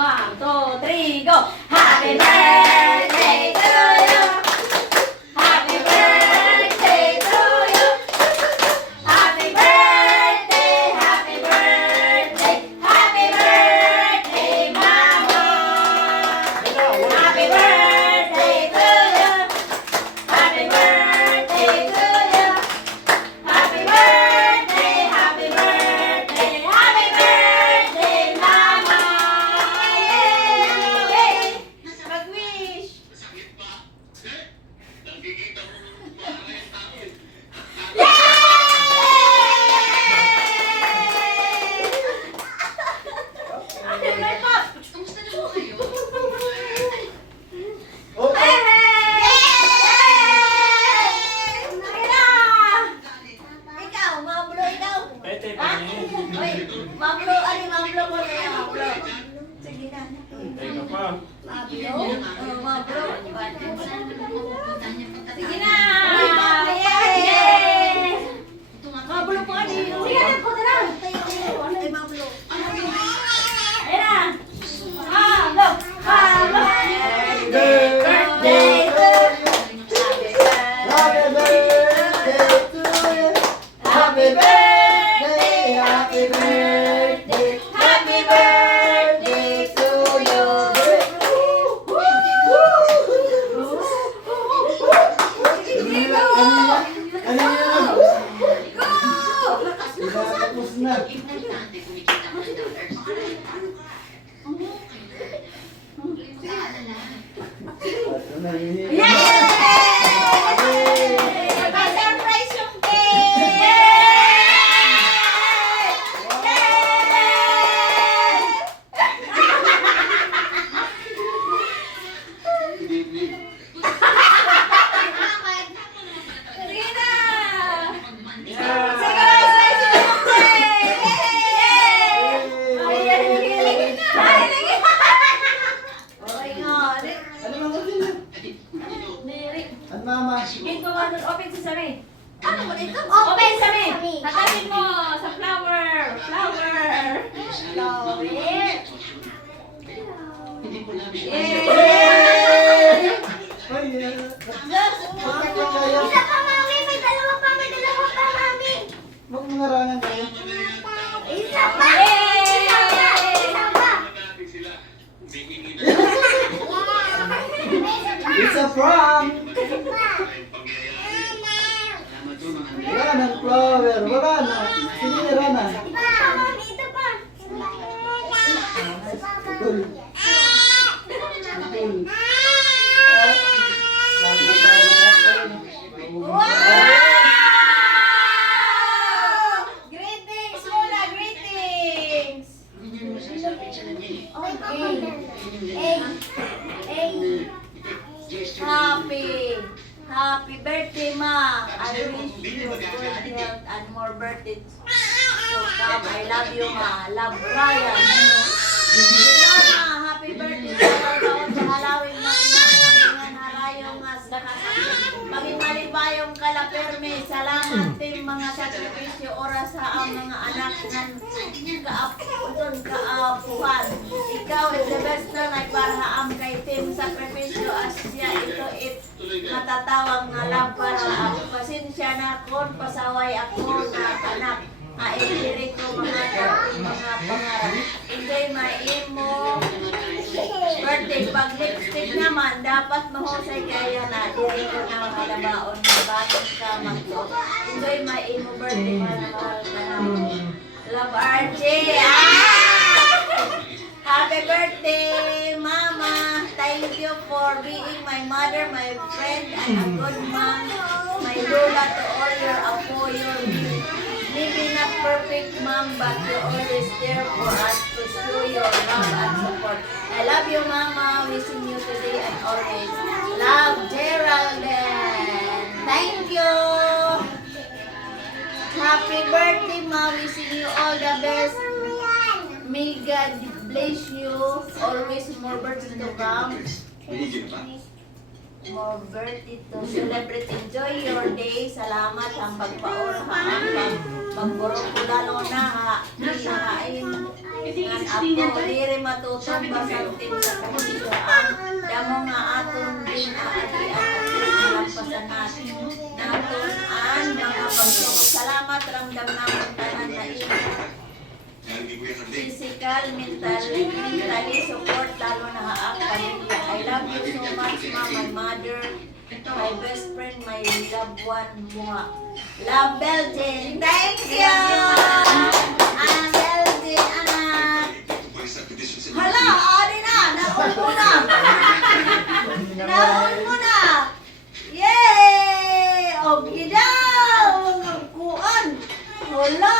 1, 2, 3, go! Happy birthday to you! Happy birthday to you! Happy birthday, happy birthday, happy birthday, Mama! Happy birthday to you! Happy birthday to you! Happy birthday, happy birthday, happy birthday, Mama! Yay! Mag-wish! Yay! Ay, Pop! Kumusta na po kayo? Ikaw, mablo ikaw. Ito yung Ha? pangyayin. Oy, mablo, ano mablo mo na yan, mablo. Sige na. Teka pa. Mablo? Oh, mablo. Saan naman po pupunta niya pagkatapos? Sige na. Yay! Ito nga po. Mablo po ano yun? Sige na, punta na. Ay, mablo. Ayan na. Mablo. Mablo. Birthday to you. Happy birthday to you. Happy birthday, happy birthday, happy birthday to you. Tapos na. Importante kumikita ka ng dollars. Huwag kayong mag-aalala. Yay! Nag-surprise yung cake! Sige na! Sige na, slice yung cake! Yay! Ay, ay, nga. Ano mga sila? Neri. Ang mama. Ito nga doon, open sa sami. Ano mo dito? Open sami. Tatapin mo sa flower. Flower. Flower. Yay! Ay, Isa pa, mami. May dalawa pa, mami. Huwag mo narangan kayo. Isa pa. Yay! Isa pa. It's a prank! Wala nang flower, wala na. Sinira na. Mami, ito pa. Tul. Tul. Wow! Greetings muna, greetings! Happy birthday, Ma! I wish you good health and more birthdays to come. I love you, Ma. Love, Brian. Hello, Ma. Happy birthday sa taon sa halawin na pinangalingan harayong sa maging malibayong kalaperme. Salamat ting mga sakripisyo oras sa ang mga anak ng kaapuhan. Ikaw is the best na nagparaam kay Tim sakripisyo as siya ito matatawang nga lang para pasensya na kon pasaway ako na anak. Aibiri ko mga pangarap. Enjoy my imo birthday. Pag lipstick naman, dapat mahusay kaya na. Diri ko na malabaon na bakit ka magto. Enjoy my imo birthday. Mahal ka namin. Love Archie. Happy birthday, Mama. Thank you for being my mother, my friend, and a good mom. My lola to all your apo, your maybe not perfect mom, but you're always there for us to show your love and support. I love you, Mama. Wishing you today and always. Love, Geraldine. Thank you. Happy birthday, Ma. Wishing you all the best. May God bless you. Always more birthdays to come. more birthday to celebrate. Enjoy your day. Salamat ang pagpaor ha. Pagburok ko lalo na ha. Hinahain ngan ako. Diri matutong basantin sa kamuliaan. Damo nga aton din aati ang malampasan natin. Naton an mga pagburok. Salamat ramdam naman tanan na physical, mentally support, lalo na ang pamilya. I love you so much, ma, my mother, my best friend, my loved one, mga love Belgian. Thank you! Ang Belgian, anak. Hala, adi na, naon mo na. Naon mo na. Yay! O, gidaw, mga kuan. Hala.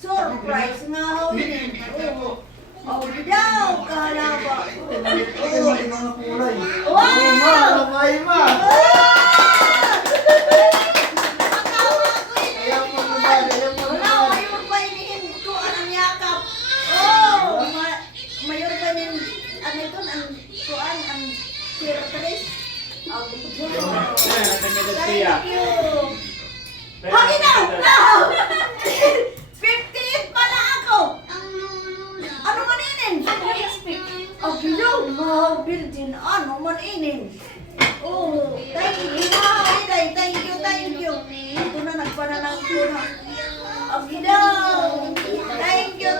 Surprise nga ho yun. Oh, daw, kalaba. Oh, yung mga kulay. Wow! Kamay ma! Makawa ko yun. Ayaw mo naman, ayaw mo Wala, naman. mayor pa inihin ko ang yakap. Oh, mayor pa nin, ano ito, ang kuan, ang circus. Oh, thank you. Hangin na! No! 58 pala ako! Ano man inin? Oh, hello, mga building. Ano man inin? Oh, thank you, thank you. Ito na, nagpananang ko na. Oh, hello. Thank you,